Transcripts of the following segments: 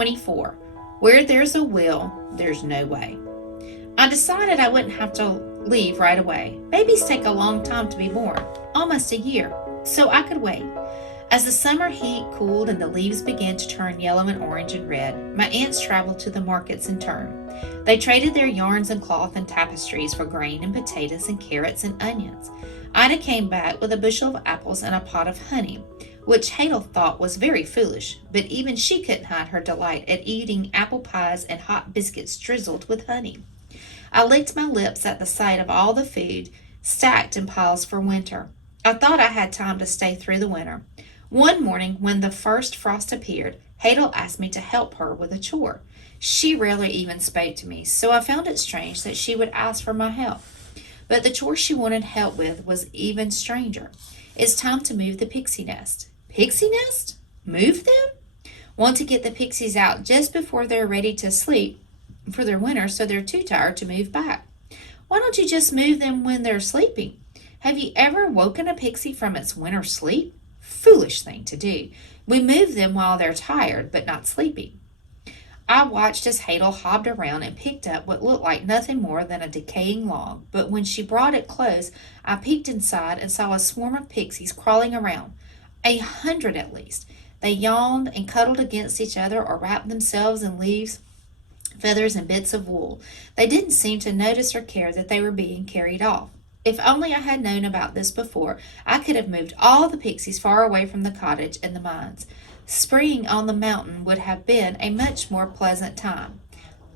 24. Where there's a will, there's no way. I decided I wouldn't have to leave right away. Babies take a long time to be born, almost a year, so I could wait. As the summer heat cooled and the leaves began to turn yellow and orange and red, my aunts traveled to the markets in turn. They traded their yarns and cloth and tapestries for grain and potatoes and carrots and onions. Ida came back with a bushel of apples and a pot of honey, which Hadel thought was very foolish, but even she couldn't hide her delight at eating apple pies and hot biscuits drizzled with honey. I licked my lips at the sight of all the food stacked in piles for winter. I thought I had time to stay through the winter. One morning, when the first frost appeared, Hadel asked me to help her with a chore. She rarely even spoke to me, so I found it strange that she would ask for my help. But the chore she wanted help with was even stranger. It's time to move the pixie nest. Pixie nest? Move them? Want to get the pixies out just before they're ready to sleep for their winter, so they're too tired to move back. Why don't you just move them when they're sleeping? Have you ever woken a pixie from its winter sleep? Foolish thing to do. We move them while they're tired, but not sleeping. I watched as Hadel hopped around and picked up what looked like nothing more than a decaying log, but when she brought it close, I peeked inside and saw a swarm of pixies crawling around. 100 at least. They yawned and cuddled against each other or wrapped themselves in leaves, feathers, and bits of wool. They didn't seem to notice or care that they were being carried off. If only I had known about this before, I could have moved all the pixies far away from the cottage and the mines. Spring on the mountain would have been a much more pleasant time.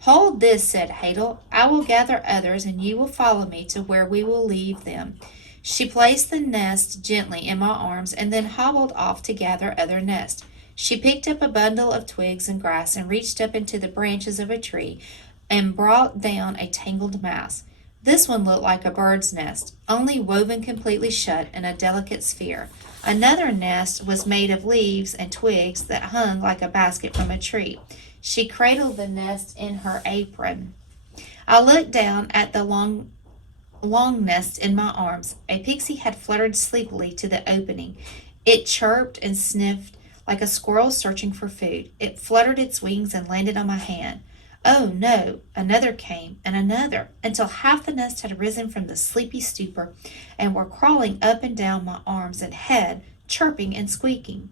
Hold this, said Hadel. I will gather others, and you will follow me to where we will leave them. She placed the nest gently in my arms and then hobbled off to gather other nests. She picked up a bundle of twigs and grass and reached up into the branches of a tree and brought down a tangled mass. This one looked like a bird's nest, only woven completely shut in a delicate sphere. Another nest was made of leaves and twigs that hung like a basket from a tree. She cradled the nest in her apron. I looked down at the long nest in my arms. A pixie had fluttered sleepily to the opening. It chirped and sniffed like a squirrel searching for food. It fluttered its wings and landed on my hand. Oh no, another came, and another, until half the nest had risen from the sleepy stupor and were crawling up and down my arms and head, chirping and squeaking.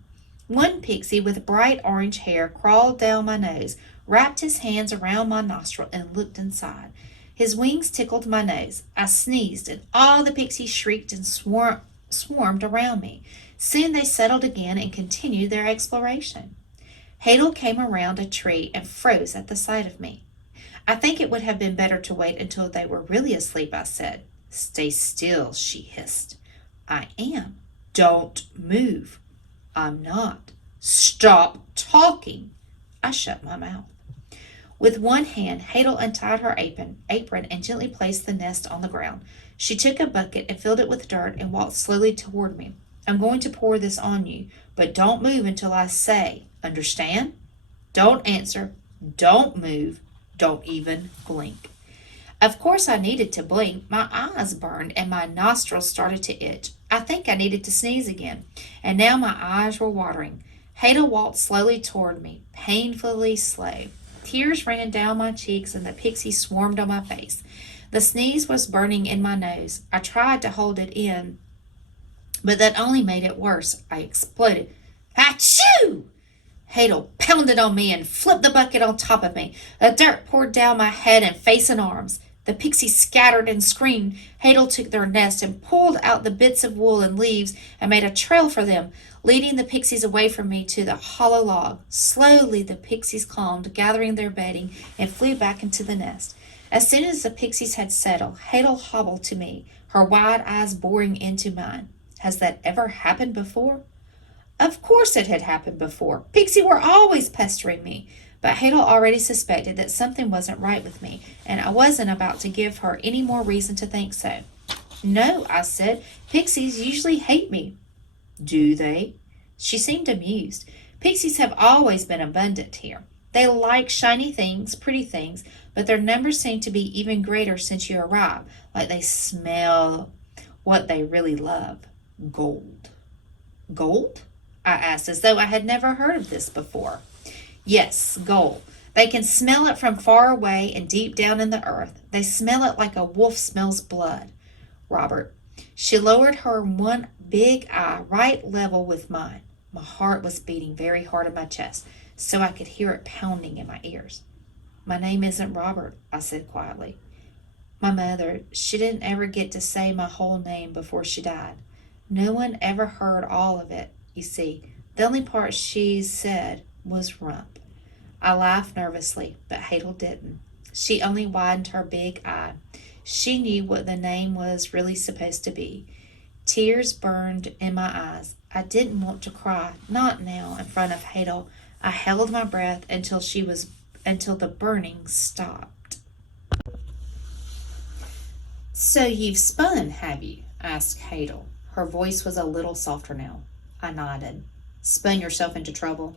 One pixie with bright orange hair crawled down my nose, wrapped his hands around my nostril, and looked inside. His wings tickled my nose. I sneezed, and all the pixies shrieked and swarmed around me. Soon they settled again and continued their exploration. Hadel came around a tree and froze at the sight of me. I think it would have been better to wait until they were really asleep, I said. Stay still, she hissed. I am. Don't move. I'm not. Stop talking. I shut my mouth. With one hand, Hadel untied her apron and gently placed the nest on the ground. She took a bucket and filled it with dirt and walked slowly toward me. I'm going to pour this on you, but don't move until I say. Understand? Don't answer. Don't move. Don't even blink. Of course I needed to blink. My eyes burned and my nostrils started to itch. I think I needed to sneeze again, and now my eyes were watering. Hadel walked slowly toward me, painfully slow. Tears ran down my cheeks and the pixies swarmed on my face. The sneeze was burning in my nose. I tried to hold it in, but that only made it worse. I exploded. Achoo! Hadel pounded on me and flipped the bucket on top of me. The dirt poured down my head and face and arms. The pixies scattered and screamed. Hadel took their nest and pulled out the bits of wool and leaves and made a trail for them, leading the pixies away from me to the hollow log. Slowly the pixies calmed, gathering their bedding, and flew back into the nest. As soon as the pixies had settled, Hadel hobbled to me, her wide eyes boring into mine. Has that ever happened before? Of course it had happened before. Pixies were always pestering me. But Hadel already suspected that something wasn't right with me, and I wasn't about to give her any more reason to think so. No, I said. Pixies usually hate me. Do they? She seemed amused. Pixies have always been abundant here. They like shiny things, pretty things, but their numbers seem to be even greater since you arrived, like they smell what they really love. Gold. Gold? I asked, as though I had never heard of this before. Yes, gold. They can smell it from far away and deep down in the earth. They smell it like a wolf smells blood. Robert. She lowered her one big eye right level with mine. My heart was beating very hard in my chest, so I could hear it pounding in my ears. My name isn't Robert, I said quietly. My mother, she didn't ever get to say my whole name before she died. No one ever heard all of it, you see. The only part she said was Rump. I laughed nervously, but Hadel didn't. She only widened her big eye. She knew what the name was really supposed to be. Tears burned in my eyes. I didn't want to cry, not now, in front of Hadel. I held my breath until the burning stopped. So you've spun, have you? Asked Hadel. Her voice was a little softer now. I nodded. Spun yourself into trouble?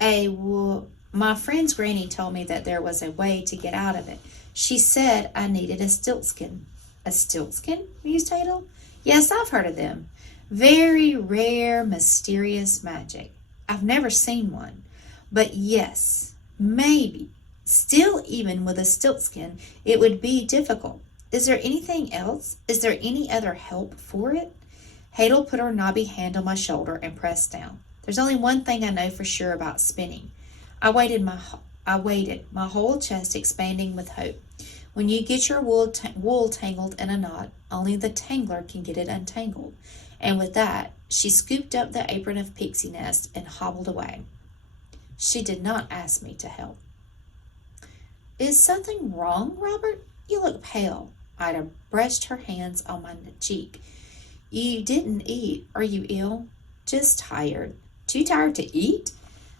Well, my friend's granny told me that there was a way to get out of it. She said I needed a stiltskin. A stiltskin? Mused Hadel. Yes, I've heard of them. Very rare, mysterious magic. I've never seen one. But yes, maybe. Still, even with a stiltskin, it would be difficult. Is there anything else? Is there any other help for it? Hadel put her knobby hand on my shoulder and pressed down. There's only one thing I know for sure about spinning. I waited, my whole chest expanding with hope. When you get your wool tangled in a knot, only the tangler can get it untangled. And with that, she scooped up the apron of pixie nest and hobbled away. She did not ask me to help. Is something wrong, Robert? You look pale. Ida brushed her hands on my cheek. You didn't eat. Are you ill? Just tired. Too tired to eat?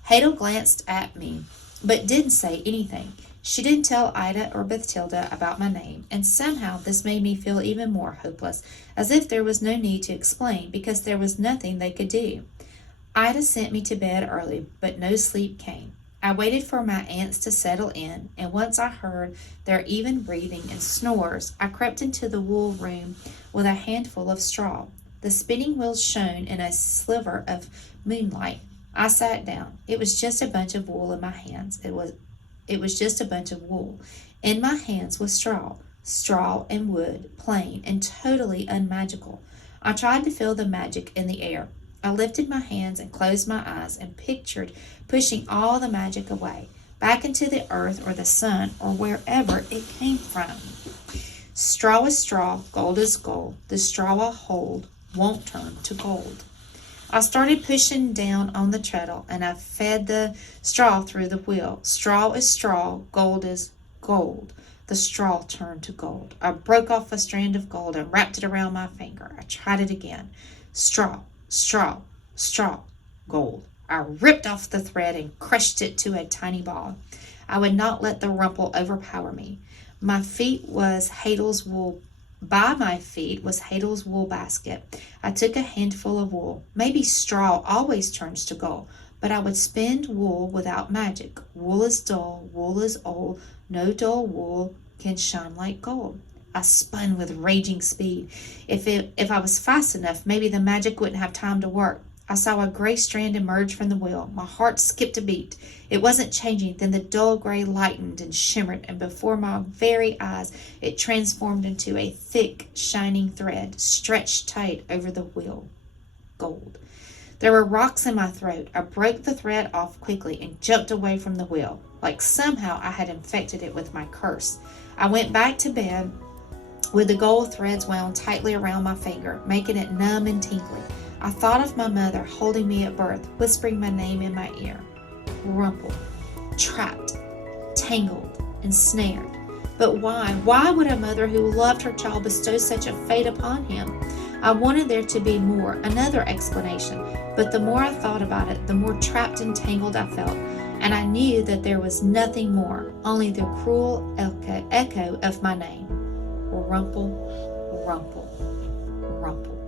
Hadel glanced at me, but didn't say anything. She didn't tell Ida or Bathilda about my name, and somehow this made me feel even more hopeless, as if there was no need to explain, because there was nothing they could do. Ida sent me to bed early, but no sleep came. I waited for my aunts to settle in, and once I heard their even breathing and snores, I crept into the wool room with a handful of straw. The spinning wheels shone in a sliver of moonlight. I sat down. It was just a bunch of wool in my hands. It was just a bunch of wool. In my hands was straw and wood, plain and totally unmagical. I tried to feel the magic in the air. I lifted my hands and closed my eyes and pictured pushing all the magic away, back into the earth or the sun or wherever it came from. Straw is straw, gold is gold. The straw I hold won't turn to gold. I started pushing down on the treadle, and I fed the straw through the wheel. Straw is straw, gold is gold. The straw turned to gold. I broke off a strand of gold and wrapped it around my finger. I tried it again. Straw, straw, straw, gold. I ripped off the thread and crushed it to a tiny ball. I would not let the rumple overpower me. By my feet was Hadel's wool basket. I took a handful of wool. Maybe straw always turns to gold, but I would spin wool without magic. Wool is dull, wool is old. No dull wool can shine like gold. I spun with raging speed. If I was fast enough, maybe the magic wouldn't have time to work. I saw a gray strand emerge from the wheel. My heart skipped a beat. It wasn't changing. Then the dull gray lightened and shimmered, and before my very eyes, it transformed into a thick, shining thread, stretched tight over the wheel. Gold. There were rocks in my throat. I broke the thread off quickly and jumped away from the wheel, like somehow I had infected it with my curse. I went back to bed with the gold threads wound tightly around my finger, making it numb and tingly. I thought of my mother holding me at birth, whispering my name in my ear. Rumple. Trapped. Tangled. Ensnared. But why? Why would a mother who loved her child bestow such a fate upon him? I wanted there to be more, another explanation. But the more I thought about it, the more trapped and tangled I felt. And I knew that there was nothing more, only the cruel echo of my name. Rumple, rumple, rumple.